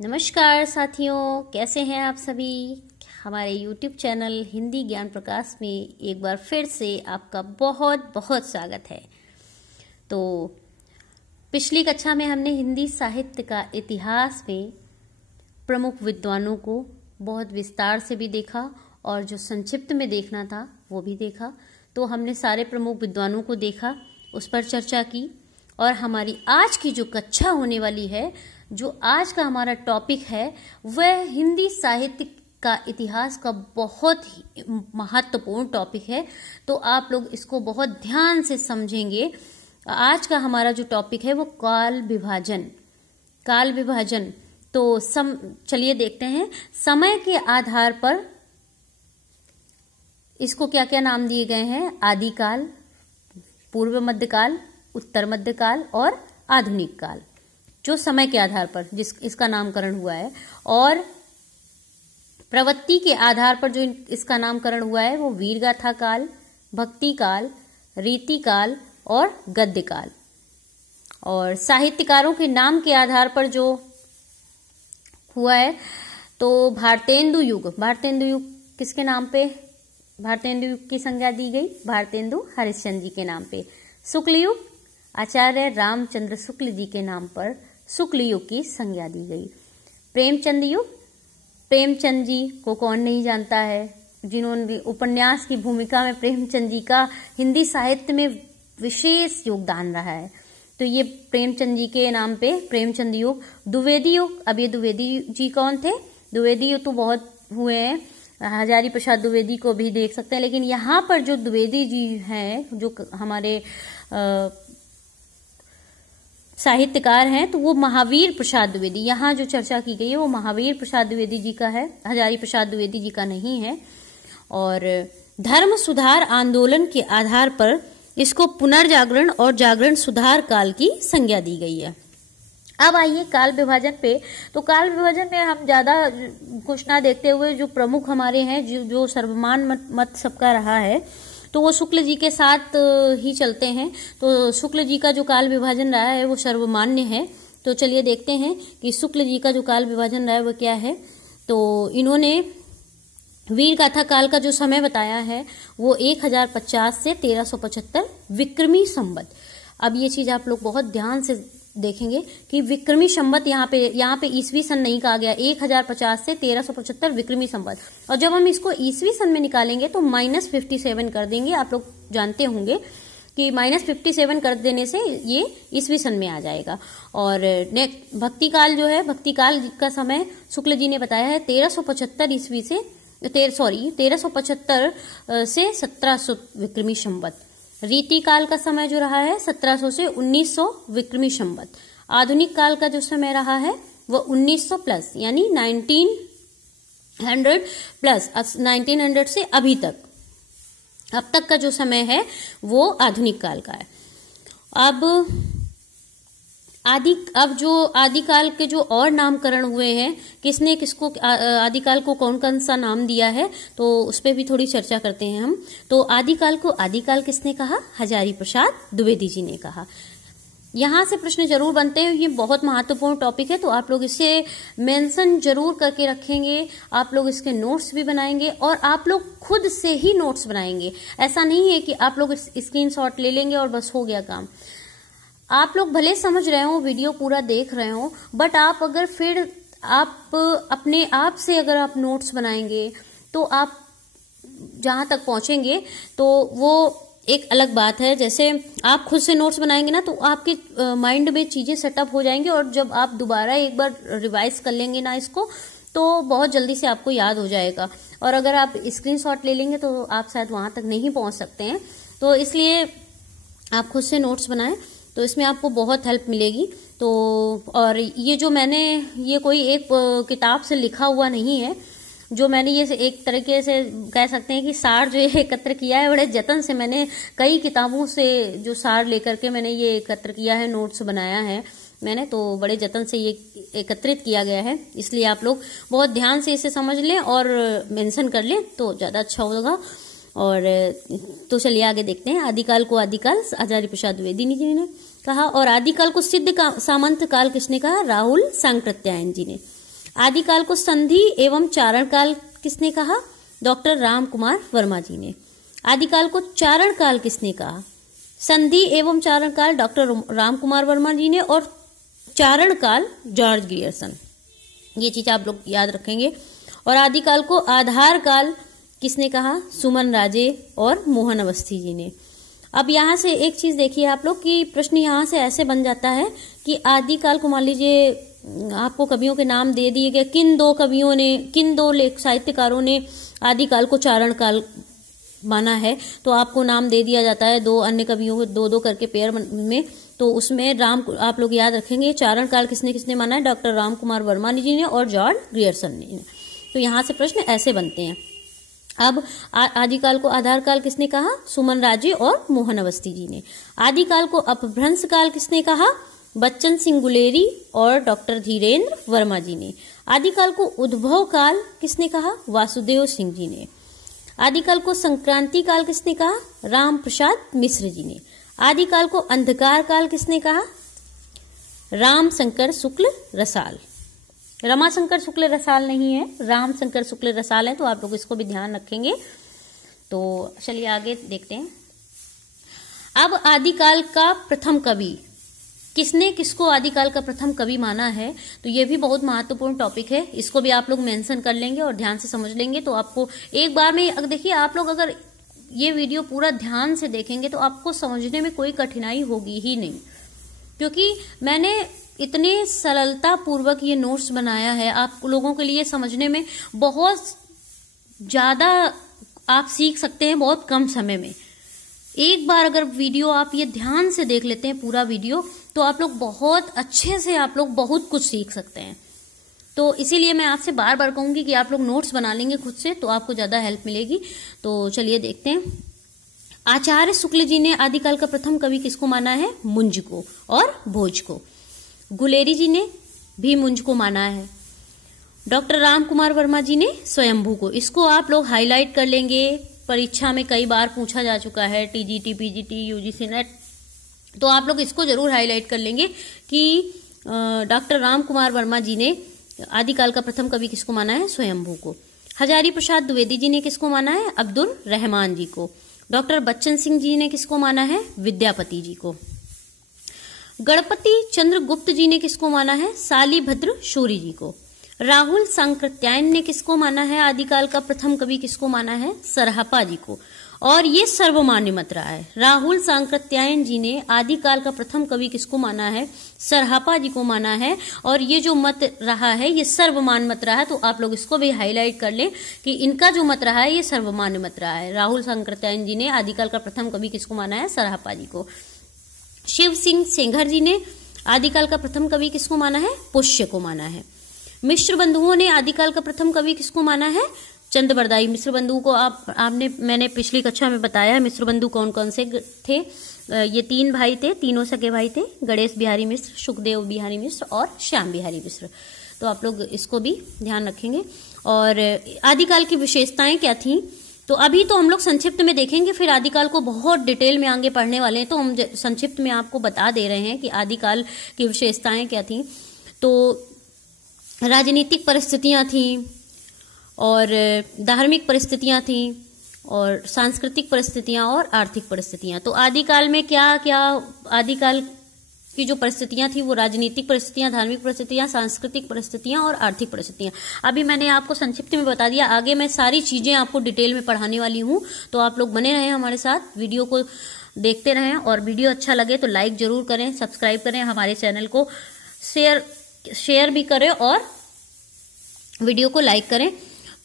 नमस्कार साथियों, कैसे हैं आप सभी। हमारे YouTube चैनल हिंदी ज्ञान प्रकाश में एक बार फिर से आपका बहुत बहुत स्वागत है। तो पिछली कक्षा में हमने हिंदी साहित्य का इतिहास में प्रमुख विद्वानों को बहुत विस्तार से भी देखा और जो संक्षिप्त में देखना था वो भी देखा। तो हमने सारे प्रमुख विद्वानों को देखा, उस पर चर्चा की। और हमारी आज की जो कक्षा होने वाली है, जो आज का हमारा टॉपिक है, वह हिंदी साहित्य का इतिहास का बहुत ही महत्वपूर्ण टॉपिक है। तो आप लोग इसको बहुत ध्यान से समझेंगे। आज का हमारा जो टॉपिक है वो काल विभाजन। काल विभाजन तो चलिए देखते हैं। समय के आधार पर इसको क्या क्या नाम दिए गए हैं। आदिकाल, पूर्व मध्यकाल, उत्तर मध्यकाल और आधुनिक काल, जो समय के आधार पर इसका नामकरण हुआ है। और प्रवृत्ति के आधार पर जो इसका नामकरण हुआ है वो वीरगाथा काल, भक्ति काल, रीति काल और गद्य काल। और साहित्यकारों के नाम के आधार पर जो हुआ है तो भारतेंदु युग। भारतेंदु युग किसके नाम पे भारतेंदु युग की संज्ञा दी गई? भारतेंदु हरिश्चंद्र जी के नाम पे। शुक्ल युग आचार्य रामचंद्र शुक्ल जी के नाम पर शुक्ल युग की संज्ञा दी गई। प्रेमचंद युग, प्रेमचंद जी को कौन नहीं जानता है, जिन्होंने उपन्यास की भूमिका में प्रेमचंद जी का हिंदी साहित्य में विशेष योगदान रहा है। तो ये प्रेमचंद जी के नाम पे प्रेमचंद युग। द्विवेदी युग, अब ये द्विवेदी जी कौन थे? द्विवेदी युग तो बहुत हुए हैं, हजारी प्रसाद द्विवेदी को भी देख सकते हैं, लेकिन यहाँ पर जो द्विवेदी जी हैं, जो हमारे साहित्यकार हैं, तो वो महावीर प्रसाद द्विवेदी, यहाँ जो चर्चा की गई है वो महावीर प्रसाद द्विवेदी जी का है, हजारी प्रसाद द्विवेदी जी का नहीं है। और धर्म सुधार आंदोलन के आधार पर इसको पुनर्जागरण और जागरण सुधार काल की संज्ञा दी गई है। अब आइए काल विभाजन पे। तो काल विभाजन में हम ज्यादा कुछ ना देखते हुए जो प्रमुख हमारे हैं, जो सर्वमान मत सबका रहा है, तो वो शुक्ल जी के साथ ही चलते हैं। तो शुक्ल जी का जो काल विभाजन रहा है वो सर्वमान्य है। तो चलिए देखते हैं कि शुक्ल जी का जो काल विभाजन रहा है वो क्या है। तो इन्होंने वीरगाथा काल का जो समय बताया है वो 1050 से 1375 विक्रमी संवत। अब ये चीज आप लोग बहुत ध्यान से देखेंगे कि विक्रमी संवत यहाँ पे ईसवी सन नहीं कहा गया। 1050 से 1375 विक्रमी संवत। और जब हम इसको ईसवी सन में निकालेंगे तो -57 कर देंगे। आप लोग जानते होंगे कि -57 कर देने से ये ईसवी सन में आ जाएगा। और भक्ति काल जो है, भक्ति काल का समय शुक्ल जी ने बताया है 1375 ईस्वी से 1375 से 1700 विक्रमी संवत। रीति काल का समय जो रहा है 1700 से 1900 विक्रमी संवत। आधुनिक काल का जो समय रहा है वो 1900 प्लस, यानी 1900 प्लस, 1900 से अभी तक, अब तक का जो समय है वो आधुनिक काल का है। अब जो आदिकाल के जो और नामकरण हुए हैं, किसने किसको आदिकाल को कौन कौन सा नाम दिया है, तो उस पर भी थोड़ी चर्चा करते हैं हम। तो आदिकाल को आदिकाल किसने कहा? हजारी प्रसाद द्विवेदी जी ने कहा। यहाँ से प्रश्न जरूर बनते हैं, ये बहुत महत्वपूर्ण टॉपिक है, तो आप लोग इसे मेंशन जरूर करके रखेंगे। आप लोग इसके नोट्स भी बनाएंगे और आप लोग खुद से ही नोट्स बनाएंगे। ऐसा नहीं है कि आप लोग स्क्रीनशॉट ले लेंगे और बस हो गया काम। आप लोग भले समझ रहे हो, वीडियो पूरा देख रहे हो, बट आप अगर फिर आप अपने आप से अगर आप नोट्स बनाएंगे तो आप जहां तक पहुंचेंगे तो वो एक अलग बात है। जैसे आप खुद से नोट्स बनाएंगे ना तो आपके माइंड में चीजें सेटअप हो जाएंगी, और जब आप दोबारा एक बार रिवाइज कर लेंगे ना इसको, तो बहुत जल्दी से आपको याद हो जाएगा। और अगर आप स्क्रीनशॉट ले लेंगे तो आप शायद वहां तक नहीं पहुंच सकते हैं। तो इसलिए आप खुद से नोट्स बनाएं, तो इसमें आपको बहुत हेल्प मिलेगी। तो और ये जो मैंने, ये कोई एक किताब से लिखा हुआ नहीं है, जो मैंने ये एक तरीके से कह सकते हैं कि सार जो एकत्र किया है, बड़े जतन से मैंने कई किताबों से जो सार लेकर के मैंने ये एकत्र किया है, नोट्स बनाया है मैंने, तो बड़े जतन से ये एकत्रित किया गया है। इसलिए आप लोग बहुत ध्यान से इसे समझ लें और मेंशन कर लें तो ज्यादा अच्छा होगा। और तो चलिए आगे देखते हैं। आदिकाल को आदिकाल हजारी प्रसाद द्विवेदी जी ने कहा, और आदिकाल को सिद्ध सामंत काल किसने कहा? राहुल सांकृत्यायन जी ने। आदिकाल को संधि एवं चारण काल किसने कहा? डॉक्टर राम कुमार वर्मा जी ने। आदिकाल को चारण काल किसने कहा? संधि एवं चारण काल डॉक्टर राम कुमार वर्मा जी ने, और चारण काल जॉर्ज ग्रियर्सन। ये चीज आप लोग याद रखेंगे। और आदिकाल को आधार काल किसने कहा? सुमन राजे और मोहन अवस्थी जी ने। अब यहाँ से एक चीज देखिए आप लोग कि प्रश्न यहाँ से ऐसे बन जाता है कि आदिकाल को मान लीजिए आपको कवियों के नाम दे दिए गए, किन दो कवियों ने, किन दो साहित्यकारों ने आदिकाल को चारण काल माना है, तो आपको नाम दे दिया जाता है दो अन्य कवियों को, दो दो करके पेयर में। तो उसमें आप लोग याद रखेंगे चारण काल किसने किसने माना है? डॉक्टर राम कुमार वर्मा जी ने और जॉर्ज ग्रियर्सन ने। तो यहाँ से प्रश्न ऐसे बनते हैं। अब आदिकाल को आधार काल किसने कहा? सुमन राजे और मोहन अवस्थी जी ने। आदिकाल को अपभ्रंश काल किसने कहा? बच्चन सिंह गुलेरी और डॉक्टर धीरेन्द्र वर्मा जी ने। आदिकाल को उद्भव काल किसने कहा? वासुदेव सिंह जी ने। आदिकाल को संक्रांति काल किसने कहा? राम प्रसाद मिश्र जी ने। आदिकाल को अंधकार काल किसने कहा? राम शंकर शुक्ल रसाल। रमाशंकर शुक्ल रसाल नहीं है, राम शंकर शुक्ल रसाल है, तो आप लोग इसको भी ध्यान रखेंगे। तो चलिए आगे देखते हैं। अब आदिकाल का प्रथम कवि किसने किसको आदिकाल का प्रथम कवि माना है, तो ये भी बहुत महत्वपूर्ण टॉपिक है। इसको भी आप लोग मेंशन कर लेंगे और ध्यान से समझ लेंगे। तो आपको एक बार में अगर देखिए, आप लोग अगर ये वीडियो पूरा ध्यान से देखेंगे तो आपको समझने में कोई कठिनाई होगी ही नहीं, क्योंकि मैंने इतने सरलता पूर्वक ये नोट्स बनाया है आप लोगों के लिए। समझने में बहुत ज्यादा आप सीख सकते हैं बहुत कम समय में। एक बार अगर वीडियो आप ये ध्यान से देख लेते हैं पूरा वीडियो, तो आप लोग बहुत अच्छे से आप लोग बहुत कुछ सीख सकते हैं। तो इसीलिए मैं आपसे बार बार कहूंगी कि आप लोग नोट्स बना लेंगे खुद से, तो आपको ज्यादा हेल्प मिलेगी। तो चलिए देखते हैं। आचार्य शुक्ल जी ने आदिकाल का प्रथम कवि किसको माना है? मुंज को और भोज को। गुलेरी जी ने भी मुंज को माना है। डॉक्टर राम कुमार वर्मा जी ने स्वयंभू को। इसको आप लोग हाईलाइट कर लेंगे, परीक्षा में कई बार पूछा जा चुका है, टीजीटी, पीजीटी, यूजीसी नेट। तो आप लोग इसको जरूर हाईलाइट कर लेंगे कि डॉक्टर राम कुमार वर्मा जी ने आदिकाल का प्रथम कवि किसको माना है? स्वयंभू को। हजारी प्रसाद द्विवेदी जी ने किसको माना है? अब्दुल रहमान जी को। डॉक्टर बच्चन सिंह जी ने किसको माना है? विद्यापति जी को। गणपति चंद्र गुप्त जी ने किसको माना है? शालिभद्र शूरी जी को। राहुल सांकृत्यायन ने किसको माना है? आदिकाल का प्रथम कवि किसको माना है? सरहपा जी को। और ये सर्वमान्य मत रहा है। राहुल सांकृत्यायन जी ने आदिकाल का प्रथम कवि किसको माना है? सरहपा जी को माना है। और ये जो मत रहा है ये सर्वमान्य मत रहा है, तो आप लोग इसको भी हाईलाइट कर लें कि इनका जो मत रहा है ये सर्वमान्य मत रहा है। राहुल सांकृत्यायन जी ने आदिकाल का प्रथम कवि किसको माना है? सरहपा जी को। शिव सिंह सेंगर जी ने आदिकाल का प्रथम कवि किसको माना है? पुष्य को माना है। मिश्र बंधुओं ने आदिकाल का प्रथम कवि किसको माना है? चंद्रबरदाई। मिश्र बंधु को मैंने पिछली कक्षा में बताया मिश्र बंधु कौन कौन से थे। ये तीन भाई थे, तीनों सगे भाई थे, गणेश बिहारी मिश्र, सुखदेव बिहारी मिश्र और श्याम बिहारी मिश्र। तो आप लोग इसको भी ध्यान रखेंगे। और आदिकाल की विशेषताएं क्या थी, तो अभी तो हम लोग संक्षिप्त में देखेंगे, फिर आदिकाल को बहुत डिटेल में आगे पढ़ने वाले हैं। तो हम संक्षिप्त में आपको बता दे रहे हैं कि आदिकाल की विशेषताएं क्या थी। तो राजनीतिक परिस्थितियां थी और धार्मिक परिस्थितियां थी और सांस्कृतिक परिस्थितियां और आर्थिक परिस्थितियां। तो आदिकाल में क्या क्या, आदिकाल की जो परिस्थितियां थी वो राजनीतिक परिस्थितियां, धार्मिक परिस्थितियां, सांस्कृतिक परिस्थितियां और आर्थिक परिस्थितियां। अभी मैंने आपको संक्षिप्त में बता दिया, आगे मैं सारी चीजें आपको डिटेल में पढ़ाने वाली हूं। तो आप लोग बने रहें हमारे साथ, वीडियो को देखते रहें। और वीडियो अच्छा लगे तो लाइक जरूर करें, सब्सक्राइब करें, हमारे चैनल को शेयर भी करें और वीडियो को लाइक करें।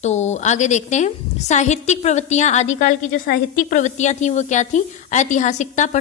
तो आगे देखते हैं। साहित्यिक प्रवृत्तियां, आदिकाल की जो साहित्यिक प्रवृत्तियां थी वो क्या थी? ऐतिहासिकता पर